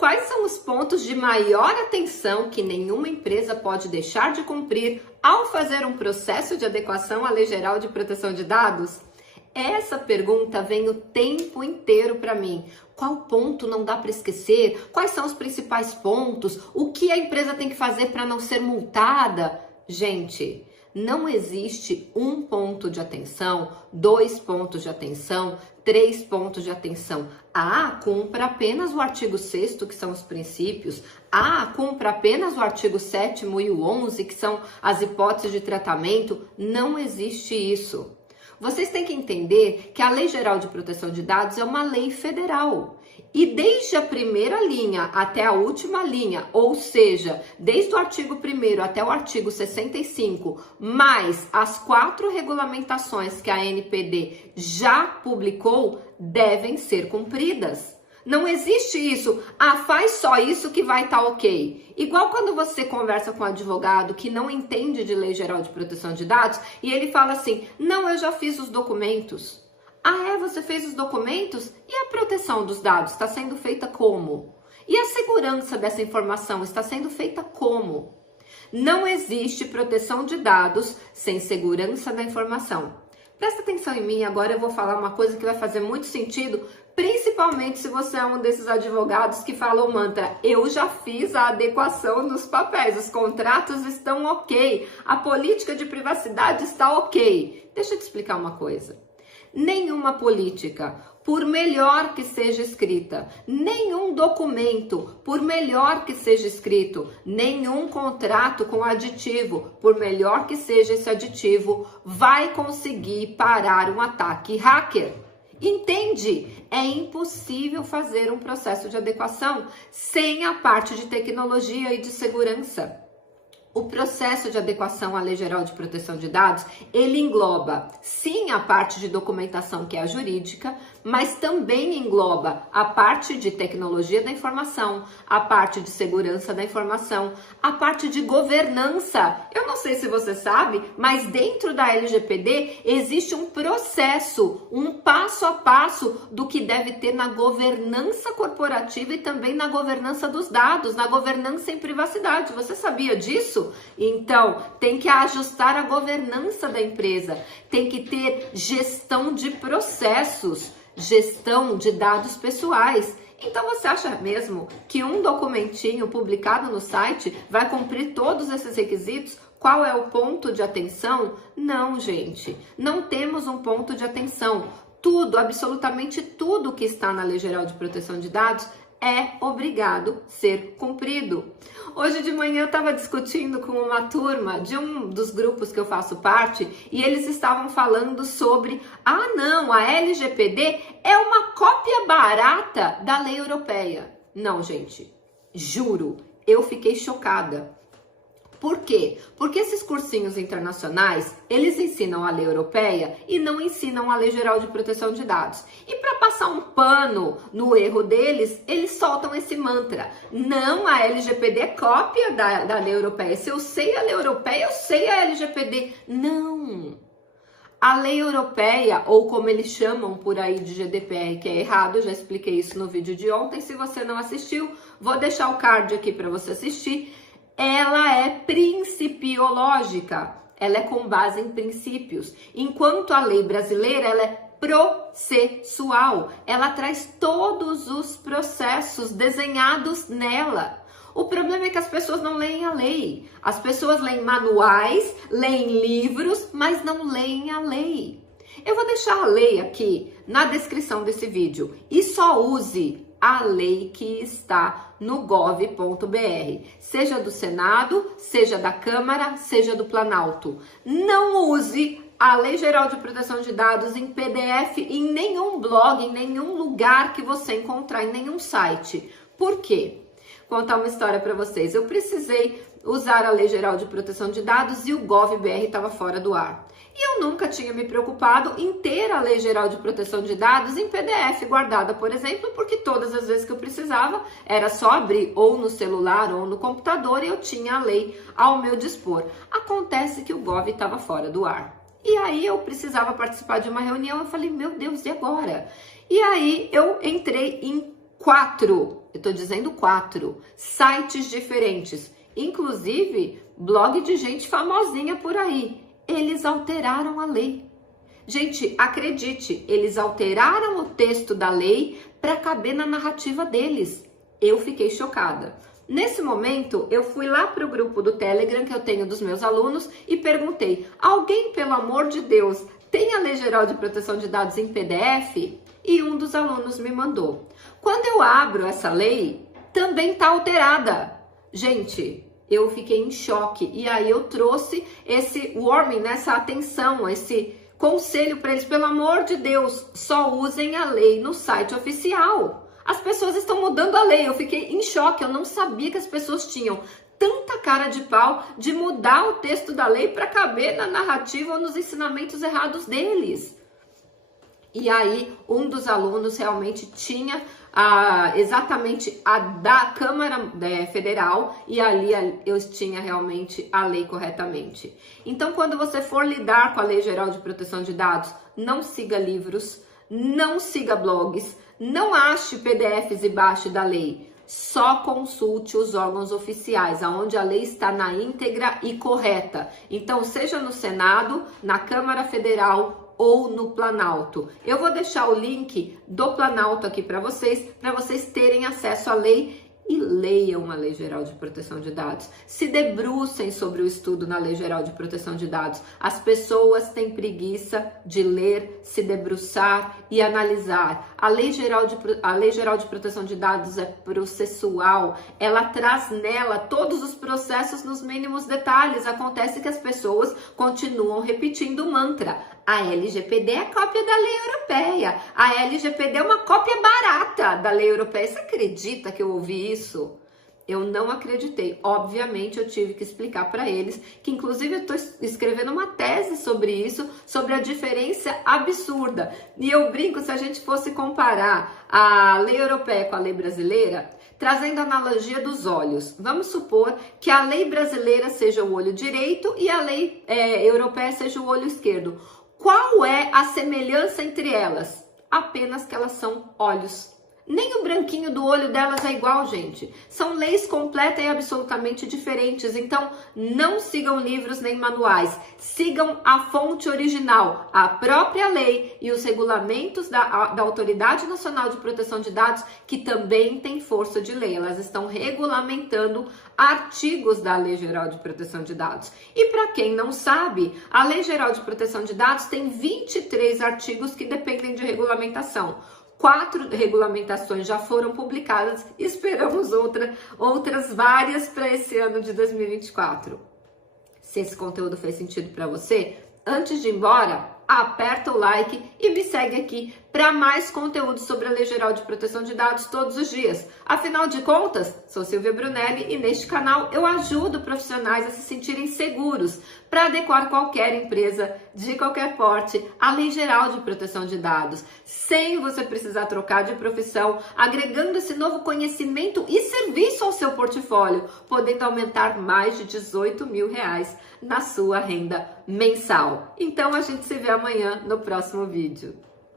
Quais são os pontos de maior atenção que nenhuma empresa pode deixar de cumprir ao fazer um processo de adequação à Lei Geral de Proteção de Dados? Essa pergunta vem o tempo inteiro para mim. Qual ponto não dá para esquecer? Quais são os principais pontos? O que a empresa tem que fazer para não ser multada? Gente, não existe um ponto de atenção, 2 pontos de atenção, 3 pontos de atenção. Cumpra apenas o artigo 6º, que são os princípios. Cumpra apenas o artigo 7º e o 11, que são as hipóteses de tratamento. Não existe isso. Vocês têm que entender que a Lei Geral de Proteção de Dados é uma lei federal. E desde a primeira linha até a última linha, ou seja, desde o artigo 1º até o artigo 65, mais as 4 regulamentações que a ANPD já publicou, devem ser cumpridas. Não existe isso, faz só isso que vai estar ok. Igual quando você conversa com um advogado que não entende de Lei Geral de Proteção de Dados e ele fala assim, não, eu já fiz os documentos. Você fez os documentos? E a proteção dos dados está sendo feita como? E a segurança dessa informação está sendo feita como? Não existe proteção de dados sem segurança da informação. Presta atenção em mim, agora eu vou falar uma coisa que vai fazer muito sentido, principalmente se você é um desses advogados que fala o mantra, eu já fiz a adequação dos papéis, os contratos estão ok, a política de privacidade está ok. Deixa eu te explicar uma coisa. Nenhuma política, por melhor que seja escrita, nenhum documento, por melhor que seja escrito, nenhum contrato com aditivo, por melhor que seja esse aditivo, vai conseguir parar um ataque hacker. Entende? É impossível fazer um processo de adequação sem a parte de tecnologia e de segurança. O processo de adequação à Lei Geral de Proteção de Dados, ele engloba, sim, a parte de documentação, que é a jurídica, mas também engloba a parte de tecnologia da informação, a parte de segurança da informação, a parte de governança. Eu não sei se você sabe, mas dentro da LGPD existe um processo, um passo a passo do que deve ter na governança corporativa e também na governança dos dados, na governança em privacidade. Você sabia disso? Então, tem que ajustar a governança da empresa, tem que ter gestão de processos, gestão de dados pessoais. Então, você acha mesmo que um documentinho publicado no site vai cumprir todos esses requisitos? Qual é o ponto de atenção? Não, gente, não temos um ponto de atenção. Tudo, absolutamente tudo que está na Lei Geral de Proteção de Dados é obrigado a ser cumprido. Hoje de manhã eu estava discutindo com uma turma de um dos grupos que eu faço parte e eles estavam falando sobre, não, a LGPD é uma cópia barata da lei europeia. Não, gente, juro, eu fiquei chocada. Por quê? Porque esses cursinhos internacionais, eles ensinam a lei europeia e não ensinam a Lei Geral de Proteção de Dados. E para passar um pano no erro deles, eles soltam esse mantra. Não, a LGPD é cópia da lei europeia. Se eu sei a lei europeia, eu sei a LGPD. Não! A lei europeia, ou como eles chamam por aí de GDPR, que é errado, eu já expliquei isso no vídeo de ontem. Se você não assistiu, vou deixar o card aqui para você assistir. Ela é principiológica, ela é com base em princípios, enquanto a lei brasileira ela é processual, ela traz todos os processos desenhados nela. O problema é que as pessoas não leem a lei, as pessoas leem manuais, leem livros, mas não leem a lei. Eu vou deixar a lei aqui na descrição desse vídeo e só use a lei que está no gov.br, seja do Senado, seja da Câmara, seja do Planalto. Não use a Lei Geral de Proteção de Dados em PDF em nenhum blog, em nenhum lugar que você encontrar, em nenhum site. Por quê? Vou contar uma história para vocês. Eu precisei usar a Lei Geral de Proteção de Dados e o gov.br estava fora do ar. E eu nunca tinha me preocupado em ter a Lei Geral de Proteção de Dados em PDF guardada, por exemplo, porque todas as vezes que eu precisava era só abrir ou no celular ou no computador e eu tinha a lei ao meu dispor. Acontece que o Gov estava fora do ar. E aí eu precisava participar de uma reunião, eu falei, meu Deus, e agora? E aí eu entrei em eu estou dizendo 4 sites diferentes, inclusive blog de gente famosinha por aí. Eles alteraram a lei. Gente, acredite, eles alteraram o texto da lei para caber na narrativa deles. Eu fiquei chocada. Nesse momento, eu fui lá para o grupo do Telegram que eu tenho dos meus alunos e perguntei: alguém, pelo amor de Deus, tem a Lei Geral de Proteção de Dados em PDF? E um dos alunos me mandou. Quando eu abro essa lei, também está alterada. Gente, eu fiquei em choque. E aí eu trouxe esse warning, essa atenção, esse conselho para eles. Pelo amor de Deus, só usem a lei no site oficial. As pessoas estão mudando a lei. Eu fiquei em choque. Eu não sabia que as pessoas tinham tanta cara de pau de mudar o texto da lei para caber na narrativa ou nos ensinamentos errados deles. E aí, um dos alunos realmente tinha exatamente a da Câmara Federal e ali eu tinha realmente a lei corretamente. Então, quando você for lidar com a Lei Geral de Proteção de Dados, não siga livros, não siga blogs, não ache PDFs e baixe da lei. Só consulte os órgãos oficiais, aonde a lei está na íntegra e correta. Então, seja no Senado, na Câmara Federal ou no Planalto. Eu vou deixar o link do Planalto aqui para vocês terem acesso à lei e leiam a Lei Geral de Proteção de Dados. Se debrucem sobre o estudo na Lei Geral de Proteção de Dados. As pessoas têm preguiça de ler, se debruçar e analisar. A Lei Geral de Proteção de Dados é processual. Ela traz nela todos os processos nos mínimos detalhes. Acontece que as pessoas continuam repetindo o mantra. A LGPD é cópia da lei europeia. A LGPD é uma cópia barata da lei europeia. Você acredita que eu ouvi isso? Eu não acreditei. Obviamente, eu tive que explicar para eles que, inclusive, eu estou escrevendo uma tese sobre isso, sobre a diferença absurda. E eu brinco, se a gente fosse comparar a lei europeia com a lei brasileira, trazendo a analogia dos olhos. Vamos supor que a lei brasileira seja o olho direito e a lei europeia seja o olho esquerdo. Qual é a semelhança entre elas? Apenas que elas são olhos. Nem o branquinho do olho delas é igual, gente. São leis completas e absolutamente diferentes. Então, não sigam livros nem manuais. Sigam a fonte original, a própria lei e os regulamentos da Autoridade Nacional de Proteção de Dados, que também tem força de lei. Elas estão regulamentando artigos da Lei Geral de Proteção de Dados. E para quem não sabe, a Lei Geral de Proteção de Dados tem 23 artigos que dependem de regulamentação. 4 regulamentações já foram publicadas, esperamos outras várias para esse ano de 2024. Se esse conteúdo fez sentido para você, antes de ir embora, aperta o like e me segue aqui para mais conteúdo sobre a Lei Geral de Proteção de Dados todos os dias. Afinal de contas, sou Silvia Brunelli e neste canal eu ajudo profissionais a se sentirem seguros para adequar qualquer empresa de qualquer porte à Lei Geral de Proteção de Dados, sem você precisar trocar de profissão, agregando esse novo conhecimento e serviço ao seu portfólio, podendo aumentar mais de R$18 mil na sua renda mensal. Então a gente se vê amanhã no próximo vídeo.